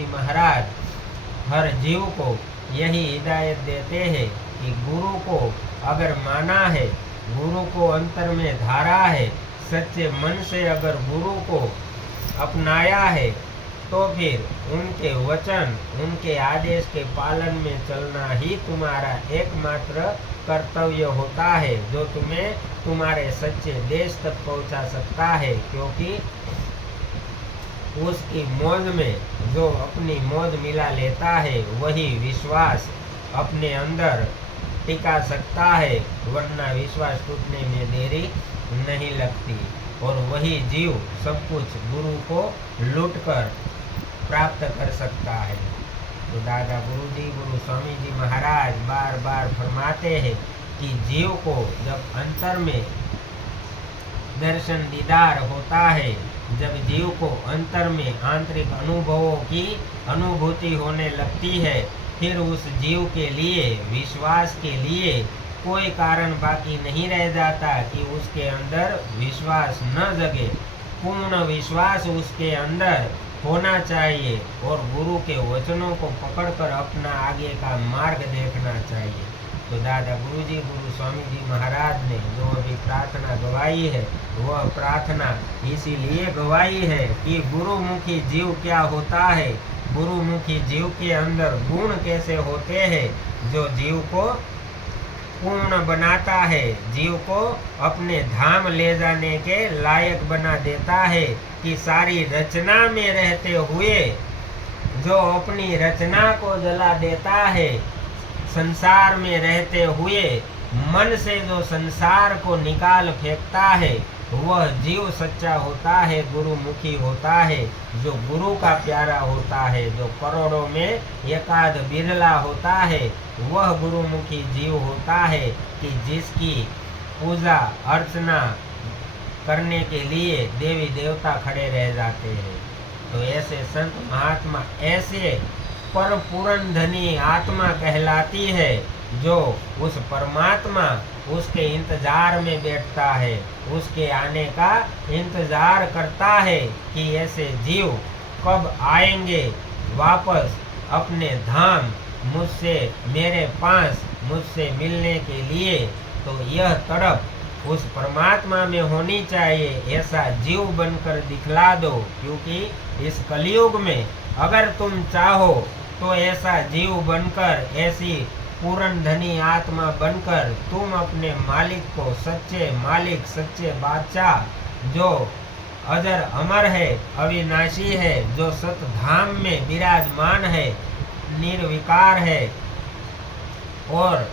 जी महाराज हर जीव को यही हिदायत देते हैं कि गुरु को अगर माना है, गुरु को अंतर में धारा है, सच्चे मन से अगर गुरु को अपनाया है, तो फिर उनके वचन, उनके आदेश के पालन में चलना ही तुम्हारा एकमात्र कर्तव्य होता है, जो तुम्हें तुम्हारे सच्चे देश तक पहुंचा सकता है। क्योंकि उसकी मौज में जो अपनी मौज मिला लेता है, वही विश्वास अपने अंदर टिका सकता है, वरना विश्वास टूटने में देरी नहीं लगती। और वही जीव सब कुछ गुरु को लूटकर प्राप्त कर सकता है। तो दादा गुरुजी, गुरु स्वामी जी महाराज बार बार फरमाते हैं कि जीव को जब अंतर में दर्शन दीदार होता है, जब जीव को अंतर में आंतरिक अनुभवों की अनुभूति होने लगती है, फिर उस जीव के लिए, विश्वास के लिए कोई कारण बाकी नहीं रह जाता कि उसके अंदर विश्वास न जगे। पूर्ण विश्वास उसके अंदर होना चाहिए और गुरु के वचनों को पकड़कर अपना आगे का मार्ग देखना चाहिए। तो दादा गुरुजी, गुरु स्वामी जी महाराज ने जो अभी प्रार्थना गवाई है, वह प्रार्थना इसीलिए गवाई है कि गुरुमुखी जीव क्या होता है, गुरुमुखी जीव के अंदर गुण कैसे होते हैं, जो जीव को पूर्ण बनाता है, जीव को अपने धाम ले जाने के लायक बना देता है। कि सारी रचना में रहते हुए जो अपनी रचना को जला देता है, संसार में रहते हुए मन से जो संसार को निकाल फेंकता है, वह जीव सच्चा होता है, गुरुमुखी होता है, जो गुरु का प्यारा होता है, जो करोड़ों में एकाध बिरला होता है, वह गुरुमुखी जीव होता है कि जिसकी पूजा अर्चना करने के लिए देवी देवता खड़े रह जाते हैं। तो ऐसे संत महात्मा, ऐसे पर पूर्ण धनी आत्मा कहलाती है, जो उस परमात्मा उसके इंतजार में बैठता है, उसके आने का इंतजार करता है कि ऐसे जीव कब आएंगे वापस अपने धाम, मुझसे, मेरे पास मुझसे मिलने के लिए। तो यह तड़प उस परमात्मा में होनी चाहिए। ऐसा जीव बनकर दिखला दो, क्योंकि इस कलयुग में अगर तुम चाहो तो ऐसा जीव बनकर, ऐसी पूर्ण धनी आत्मा बनकर तुम अपने मालिक को, सच्चे मालिक, सच्चे बादशाह, जो अजर अमर है, अविनाशी है, जो सत धाम में विराजमान है, निर्विकार है और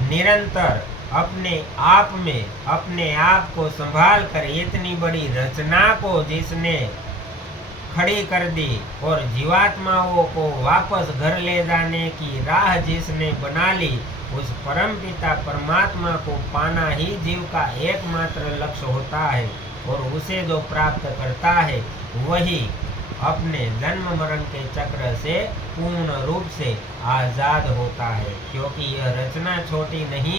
निरंतर अपने आप में अपने आप को संभाल कर इतनी बड़ी रचना को जिसने खड़ी कर दी और जीवात्माओं को वापस घर ले जाने की राह जिसने बना ली, उस परम पिता परमात्मा को पाना ही जीव का एकमात्र लक्ष्य होता है। और उसे जो प्राप्त करता है, वही अपने जन्म मरण के चक्र से पूर्ण रूप से आजाद होता है। क्योंकि यह रचना छोटी नहीं